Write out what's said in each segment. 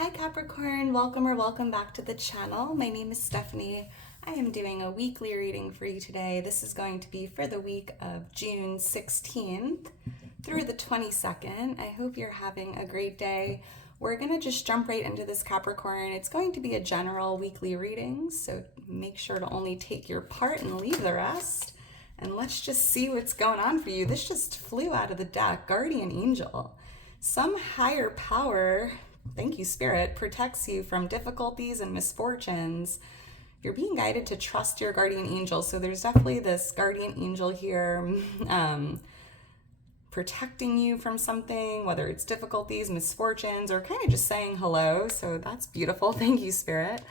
Hi Capricorn, welcome or welcome back to the channel. My name is Stephanie. I am doing a weekly reading for you today. This is going to be for the week of June 16th through the 22nd. I hope you're having a great day. We're going to just jump right into this Capricorn. It's going to be a general weekly reading, so make sure to only take your part and leave the rest. And let's just see what's going on for you. This just flew out of the deck, Guardian Angel. Some higher power, thank you Spirit, protects you from difficulties and misfortunes. You're being guided to trust your guardian angel. So there's definitely this guardian angel here protecting you from something, whether it's difficulties, misfortunes, or kind of just saying hello. So that's beautiful. Thank you, Spirit.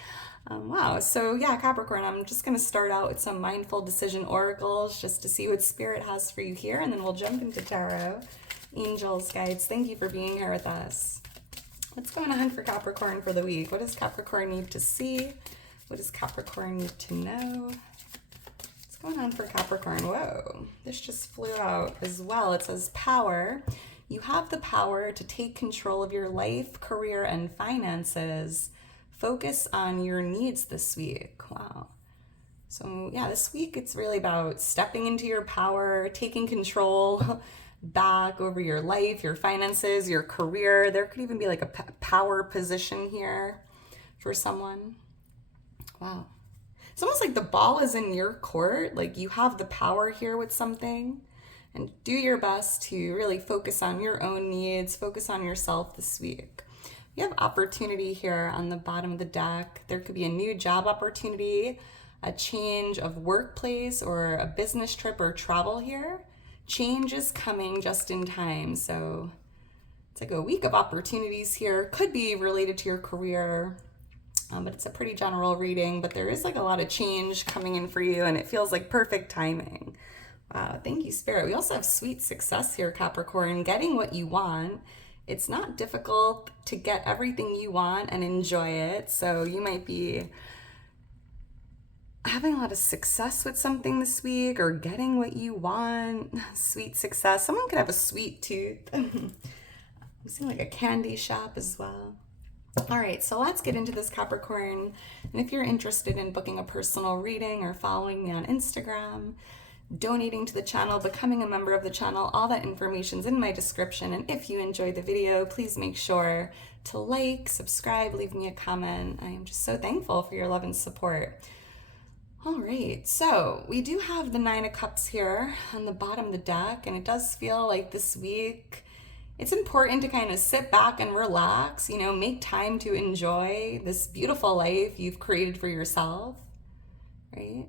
Wow. So yeah, Capricorn, I'm just going to start out with some mindful decision oracles just to see what Spirit has for you here. And then we'll jump into tarot. Angels, guides, thank you for being here with us. What's going on for Capricorn for the week? What does Capricorn need to see? What does Capricorn need to know? What's going on for Capricorn? Whoa, this just flew out as well. It says power. You have the power to take control of your life, career, and finances. Focus on your needs this week. Wow. So yeah, this week it's really about stepping into your power, taking control back over your life, your finances, your career. There could even be like a power position here for someone. Wow. It's almost like the ball is in your court. Like you have the power here with something, and do your best to really focus on your own needs, focus on yourself this week. You have opportunity here on the bottom of the deck. There could be a new job opportunity, a change of workplace, or a business trip or travel here. Change is coming just in time. So it's like a week of opportunities here. Could be related to your career, but it's a pretty general reading. But there is like a lot of change coming in for you, and it feels like perfect timing. Wow, thank you, Spirit. We also have sweet success here, Capricorn, getting what you want. It's not difficult to get everything you want and enjoy it. So you might be having a lot of success with something this week or getting what you want. Sweet success. Someone could have a sweet tooth. I'm seeing like a candy shop as well. All right, so let's get into this Capricorn. And if you're interested in booking a personal reading or following me on Instagram, donating to the channel, becoming a member of the channel, all that information's in my description. And if you enjoyed the video, please make sure to like, subscribe, leave me a comment. I am just so thankful for your love and support. All right, so we do have the Nine of Cups here on the bottom of the deck, and it does feel like this week it's important to kind of sit back and relax, make time to enjoy this beautiful life you've created for yourself, right?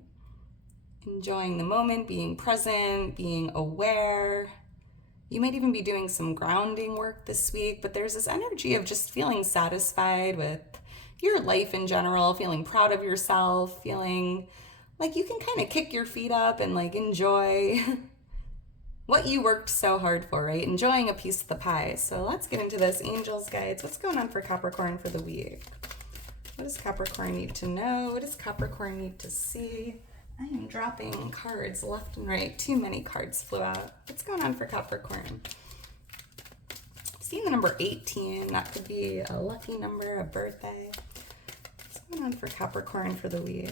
Enjoying the moment, being present, being aware. You might even be doing some grounding work this week, but there's this energy of just feeling satisfied with your life in general, feeling proud of yourself, feeling like you can kind of kick your feet up and like enjoy what you worked so hard for, right? Enjoying a piece of the pie. So let's get into this. Angels, guides, what's going on for Capricorn for the week? What does Capricorn need to know? What does Capricorn need to see? I am dropping cards left and right. Too many cards flew out. What's going on for Capricorn? Seeing the number 18, that could be a lucky number, a birthday. What's going on for Capricorn for the week?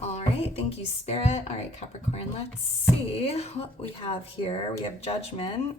All right, thank you, Spirit. All right, Capricorn, let's see what we have here. We have Judgment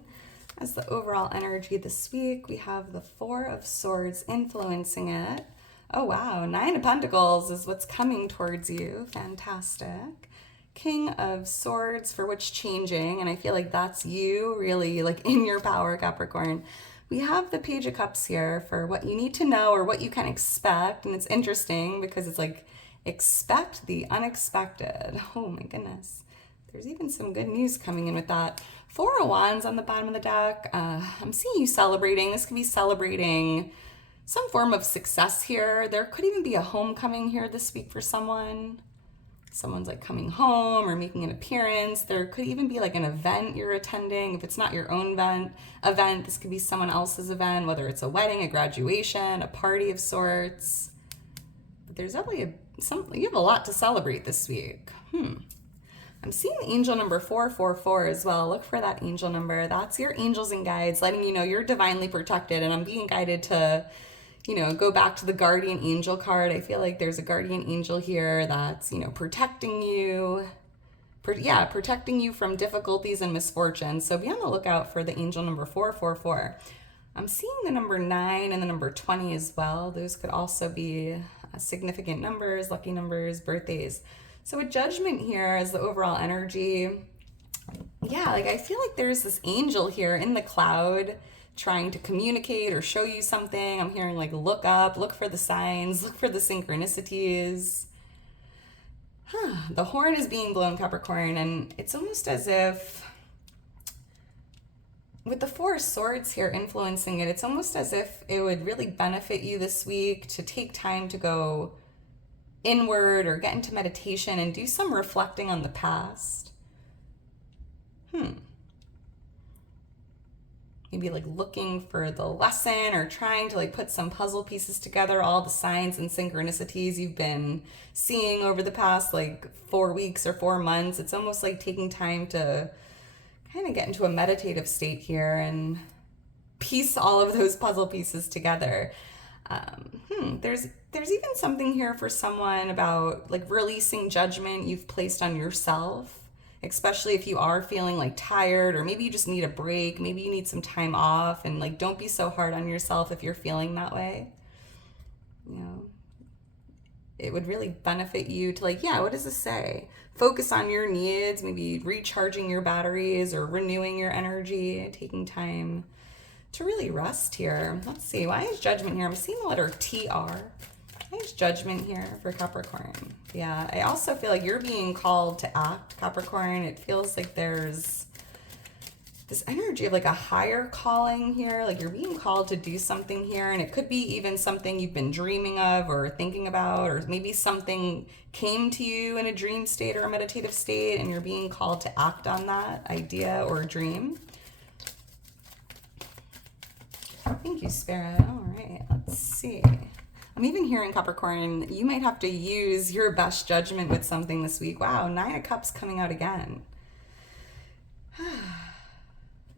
as the overall energy this week. We have the Four of Swords influencing it. Oh, wow, Nine of Pentacles is what's coming towards you. Fantastic. King of Swords, for which changing, and I feel like that's you really like in your power, Capricorn. We have the Page of Cups here for what you need to know or what you can expect, and it's interesting because it's like expect the unexpected. Oh my goodness. There's even some good news coming in with that. Four of Wands on the bottom of the deck. I'm seeing you celebrating. This could be celebrating some form of success here. There could even be a homecoming here this week for someone. Someone's like coming home or making an appearance. There could even be like an event you're attending. If it's not your own event, this could be someone else's event, whether it's a wedding, a graduation, a party of sorts. But there's definitely you have a lot to celebrate this week. I'm seeing the angel number 444 as well. Look for that angel number. That's your angels and guides letting you know you're divinely protected. And I'm being guided to, go back to the guardian angel card. I feel like there's a guardian angel here that's, protecting you. Protecting you from difficulties and misfortunes. So be on the lookout for the angel number 444. I'm seeing the number 9 and the number 20 as well. Those could also be significant numbers, lucky numbers, birthdays. So a judgment here as the overall energy. Yeah, I feel like there's this angel here in the cloud trying to communicate or show you something. I'm hearing look up, look for the signs, look for the synchronicities. The horn is being blown, Capricorn, and it's almost as if with the Four of Swords here influencing it, it's almost as if it would really benefit you this week to take time to go inward or get into meditation and do some reflecting on the past. Maybe looking for the lesson or trying to put some puzzle pieces together, all the signs and synchronicities you've been seeing over the past 4 weeks or 4 months. It's almost like taking time to kind of get into a meditative state here and piece all of those puzzle pieces together. There's even something here for someone about releasing judgment you've placed on yourself, especially if you are feeling tired, or maybe you just need a break, maybe you need some time off, and don't be so hard on yourself if you're feeling that way. It would really benefit you to what does this say? Focus on your needs, maybe recharging your batteries or renewing your energy, taking time to really rest here. Let's see, why is judgment here? I'm seeing the letter TR. Why is judgment here for Capricorn? Yeah, I also feel like you're being called to act, Capricorn. It feels like there's this energy of a higher calling here. You're being called to do something here, and it could be even something you've been dreaming of or thinking about, or maybe something came to you in a dream state or a meditative state, and you're being called to act on that idea or dream. Thank you, Spirit. All right, let's see. I'm even hearing, Capricorn, you might have to use your best judgment with something this week. Wow, 9 of Cups coming out again.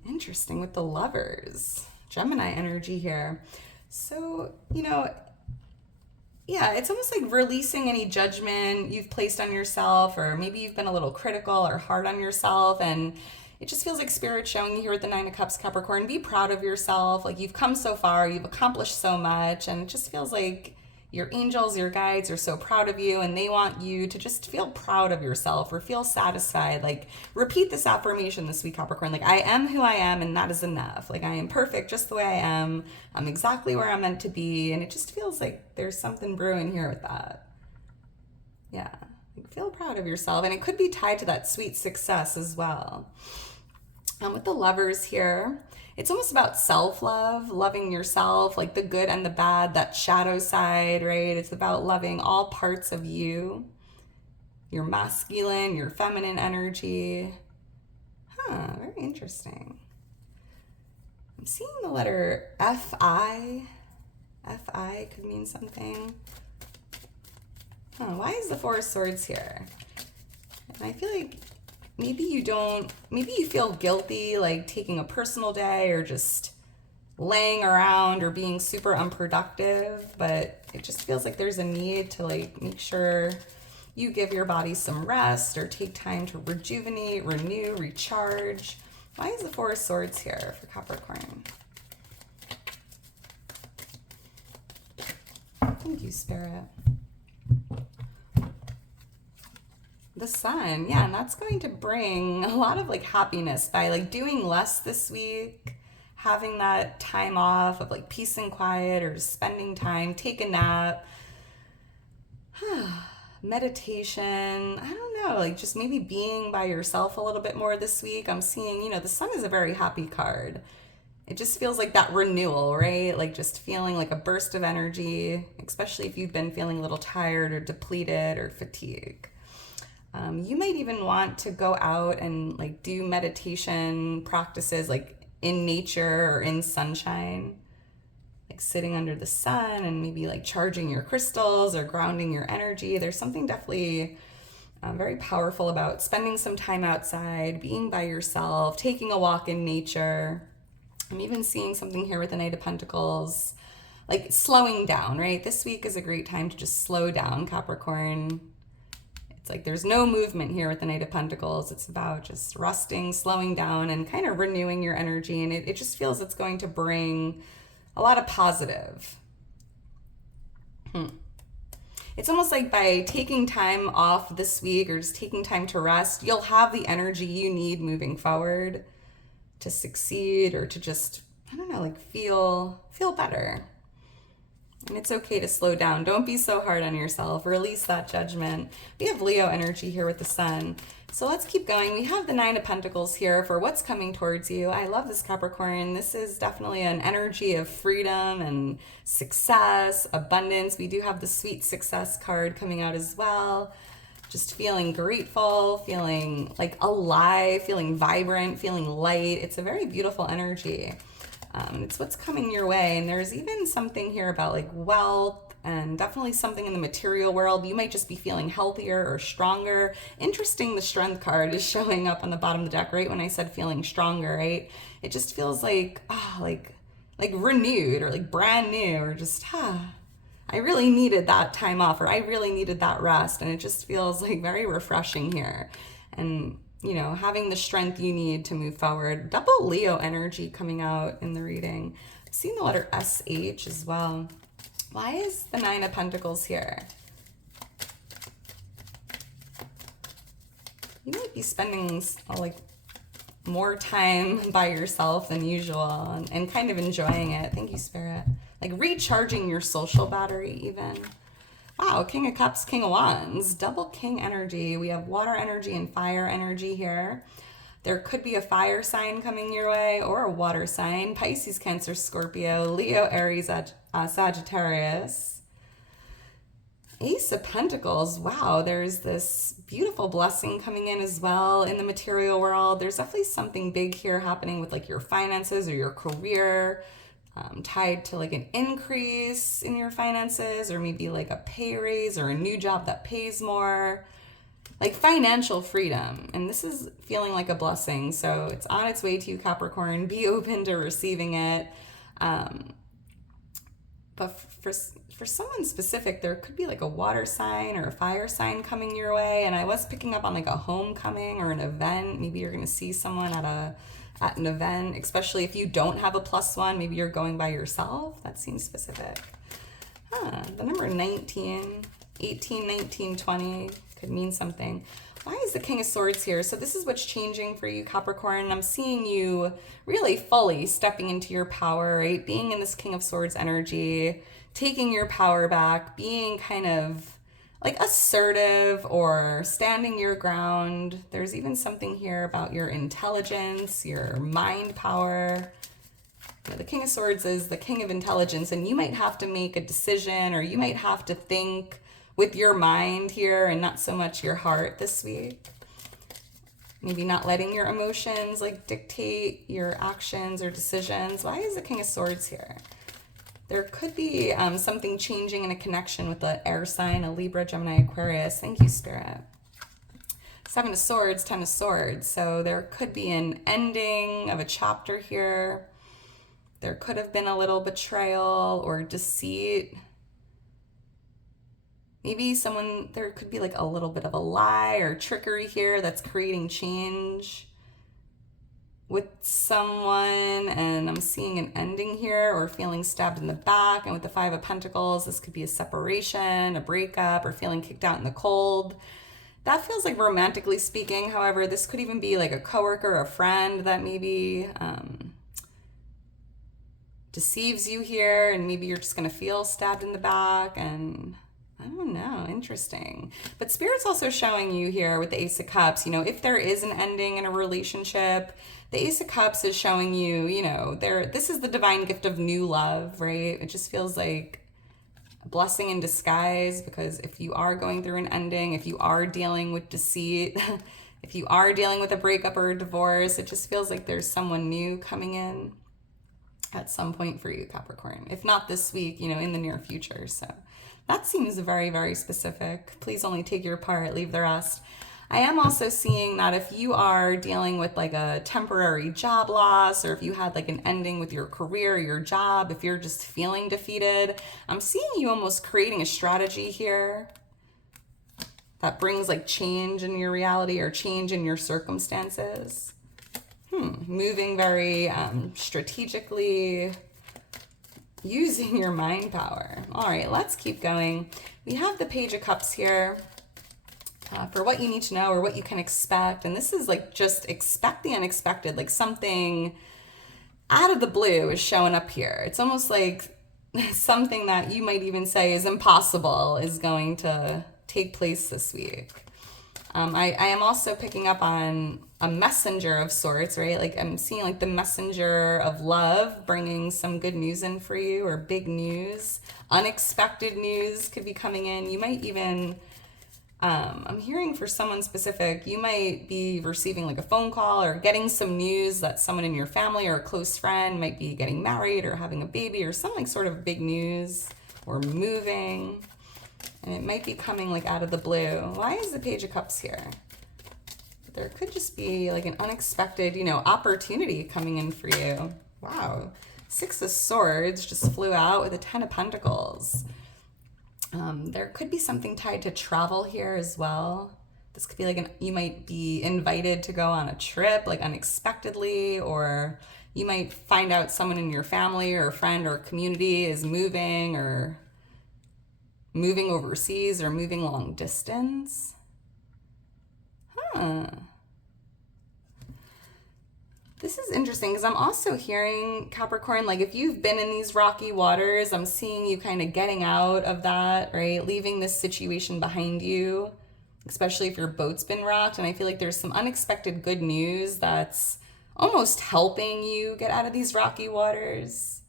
Interesting with the Lovers. Gemini energy here. So, yeah, it's almost like releasing any judgment you've placed on yourself, or maybe you've been a little critical or hard on yourself, and it just feels like Spirit showing you here with the 9 of Cups, Capricorn. Be proud of yourself. You've come so far, you've accomplished so much, and it just feels like your angels, your guides are so proud of you, and they want you to just feel proud of yourself or feel satisfied. Repeat this affirmation this week, Capricorn. I am who I am, and that is enough. I am perfect just the way I am. I'm exactly where I'm meant to be, and it just feels like there's something brewing here with that. Yeah. Feel proud of yourself, and it could be tied to that sweet success as well. With the Lovers here, it's almost about self-love, loving yourself, the good and the bad, that shadow side, right? It's about loving all parts of you, your masculine, your feminine energy. Very interesting. I'm seeing the letter Fi. Fi could mean something. Why is the Four of Swords here? And I feel like maybe you feel guilty, taking a personal day or just laying around or being super unproductive, but it just feels like there's a need to make sure you give your body some rest or take time to rejuvenate, renew, recharge. Why is the Four of Swords here for Capricorn? Thank you, Spirit. The Sun, yeah, and that's going to bring a lot of happiness by doing less this week, having that time off of peace and quiet, or just spending time, take a nap, meditation, I don't know, just maybe being by yourself a little bit more this week. I'm seeing, the Sun is a very happy card. It just feels like that renewal, right? Just feeling like a burst of energy, especially if you've been feeling a little tired or depleted or fatigued. You might even want to go out and do meditation practices in nature or in sunshine, sitting under the sun and maybe charging your crystals or grounding your energy. There's something definitely Very powerful about spending some time outside, being by yourself, taking a walk in nature. I'm even seeing something here with the Knight of Pentacles, like slowing down, right? This week is a great time to just slow down, Capricorn. It's like there's no movement here with the Knight of Pentacles. It's about just resting, slowing down, and kind of renewing your energy. And it just feels it's going to bring a lot of positive. It's almost like by taking time off this week or just taking time to rest, you'll have the energy you need moving forward to succeed or to just, I don't know, like feel better. And it's okay to slow down. Don't be so hard on yourself. Release that judgment. We have Leo energy here with the sun. So let's keep going. We have the Nine of Pentacles here for what's coming towards you. I love this, Capricorn. This is definitely an energy of freedom and success, abundance. We do have the Sweet Success card coming out as well. Just feeling grateful, feeling like alive, feeling vibrant, feeling light. It's a very beautiful energy. It's what's coming your way. And there's even something here about like wealth and definitely something in the material world. You might just be feeling healthier or stronger. Interesting, the Strength card is showing up on the bottom of the deck right when I said feeling stronger, right? It just feels like, like renewed or like brand new or just, I really needed that time off or I really needed that rest. And it just feels like very refreshing here. And you know, having the strength you need to move forward. Double Leo energy coming out in the reading. I'm seeing the letter SH as well. Why is the Nine of Pentacles here? You might be spending like more time by yourself than usual and kind of enjoying it. Thank you, Spirit. Like recharging your social battery even. Wow, King of Cups, King of Wands, double King energy. We have water energy and fire energy here. There could be a fire sign coming your way or a water sign. Pisces, Cancer, Scorpio, Leo, Aries, Sagittarius. Ace of Pentacles. Wow, there's this beautiful blessing coming in as well in the material world. There's definitely something big here happening with like your finances or your career. Tied to like an increase in your finances or maybe like a pay raise or a new job that pays more, like financial freedom. And this is feeling like a blessing. So it's on its way to you, Capricorn. Be open to receiving it. But for someone specific, there could be like a water sign or a fire sign coming your way. And I was picking up on like a homecoming or an event. Maybe you're going to see someone at an event, especially if you don't have a +1, maybe you're going by yourself. That seems specific. The number 19, 18, 19, 20 could mean something. Why is the King of Swords here? So this is what's changing for you, Capricorn. I'm seeing you really fully stepping into your power, right? Being in this King of Swords energy, taking your power back, being kind of like assertive or standing your ground. There's even something here about your intelligence, your mind power. You know, the King of Swords is the King of Intelligence, and you might have to make a decision or you might have to think with your mind here and not so much your heart this week. Maybe not letting your emotions like dictate your actions or decisions. Why is the King of Swords here? There could be something changing in a connection with the air sign, a Libra, Gemini, Aquarius. Thank you, Spirit. 7 of Swords, 10 of Swords. So there could be an ending of a chapter here. There could have been a little betrayal or deceit. Maybe there could be like a little bit of a lie or trickery here that's creating change with someone, and I'm seeing an ending here or feeling stabbed in the back. And with the 5 of Pentacles, this could be a separation, a breakup, or feeling kicked out in the cold. That feels like romantically speaking. However, this could even be like a coworker or a friend that maybe deceives you here, and maybe you're just gonna feel stabbed in the back. And I don't know, interesting. But Spirit's also showing you here with the Ace of Cups, you know, if there is an ending in a relationship, the Ace of Cups is showing you, you know, this is the divine gift of new love, right? It just feels like a blessing in disguise, because if you are going through an ending, if you are dealing with deceit, if you are dealing with a breakup or a divorce, it just feels like there's someone new coming in at some point for you, Capricorn. If not this week, you know, in the near future. So That seems very, very specific. Please only take your part, leave the rest. I am also seeing that if you are dealing with like a temporary job loss, or if you had like an ending with your career, your job, if you're just feeling defeated, I'm seeing you almost creating a strategy here that brings like change in your reality or change in your circumstances. Moving very strategically, using your mind power. All right, let's keep going. We have the Page of Cups here. For what you need to know or what you can expect. And this is like just expect the unexpected, like something out of the blue is showing up here. It's almost like something that you might even say is impossible is going to take place this week. I am also picking up on a messenger of sorts, right? Like I'm seeing like the messenger of love bringing some good news in for you, or big news. Unexpected news could be coming in. You might even... I'm hearing for someone specific, you might be receiving like a phone call or getting some news that someone in your family or a close friend might be getting married or having a baby or something sort of big news, or moving. And it might be coming like out of the blue. Why is the Page of Cups here? There could just be like an unexpected, opportunity coming in for you. Wow. Six of Swords just flew out with a Ten of Pentacles. There could be something tied to travel here as well. This could be like you might be invited to go on a trip like unexpectedly, or you might find out someone in your family or a friend or community is moving overseas or moving long distance. This is interesting because I'm also hearing, Capricorn, like if you've been in these rocky waters, I'm seeing you kind of getting out of that, right? Leaving this situation behind you, especially if your boat's been rocked. And I feel like there's some unexpected good news that's almost helping you get out of these rocky waters.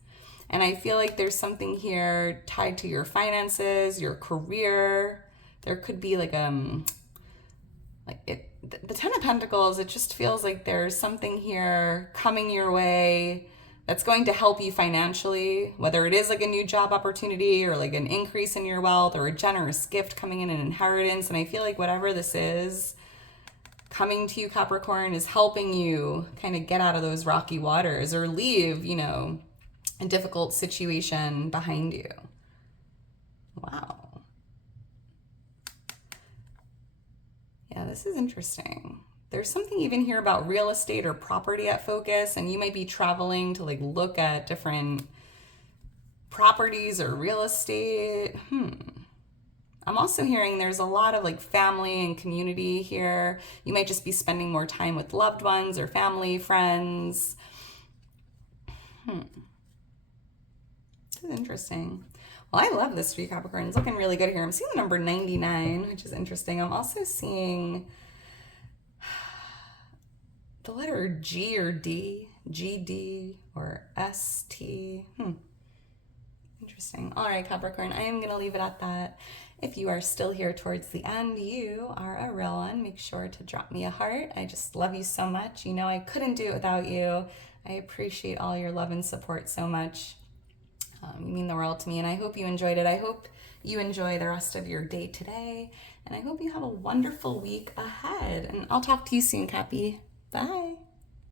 And I feel like there's something here tied to your finances, your career. There could be like the Ten of Pentacles, it just feels like there's something here coming your way that's going to help you financially, whether it is like a new job opportunity or like an increase in your wealth or a generous gift coming in, an inheritance. And I feel like whatever this is coming to you, Capricorn, is helping you kind of get out of those rocky waters or leave, a difficult situation behind you. Wow. Yeah, this is interesting. There's something even here about real estate or property at focus, and you might be traveling to like look at different properties or real estate. I'm also hearing there's a lot of like family and community here. You might just be spending more time with loved ones or family, friends. This is interesting. Well, I love this for you, Capricorn. It's looking really good here. I'm seeing the number 99, which is interesting. I'm also seeing the letter G or D, GD or ST. Interesting. All right, Capricorn, I am going to leave it at that. If you are still here towards the end, you are a real one. Make sure to drop me a heart. I just love you so much. I couldn't do it without you. I appreciate all your love and support so much. You mean the world to me, and I hope you enjoyed it. I hope you enjoy the rest of your day today, and I hope you have a wonderful week ahead. And I'll talk to you soon, Cappy. Bye.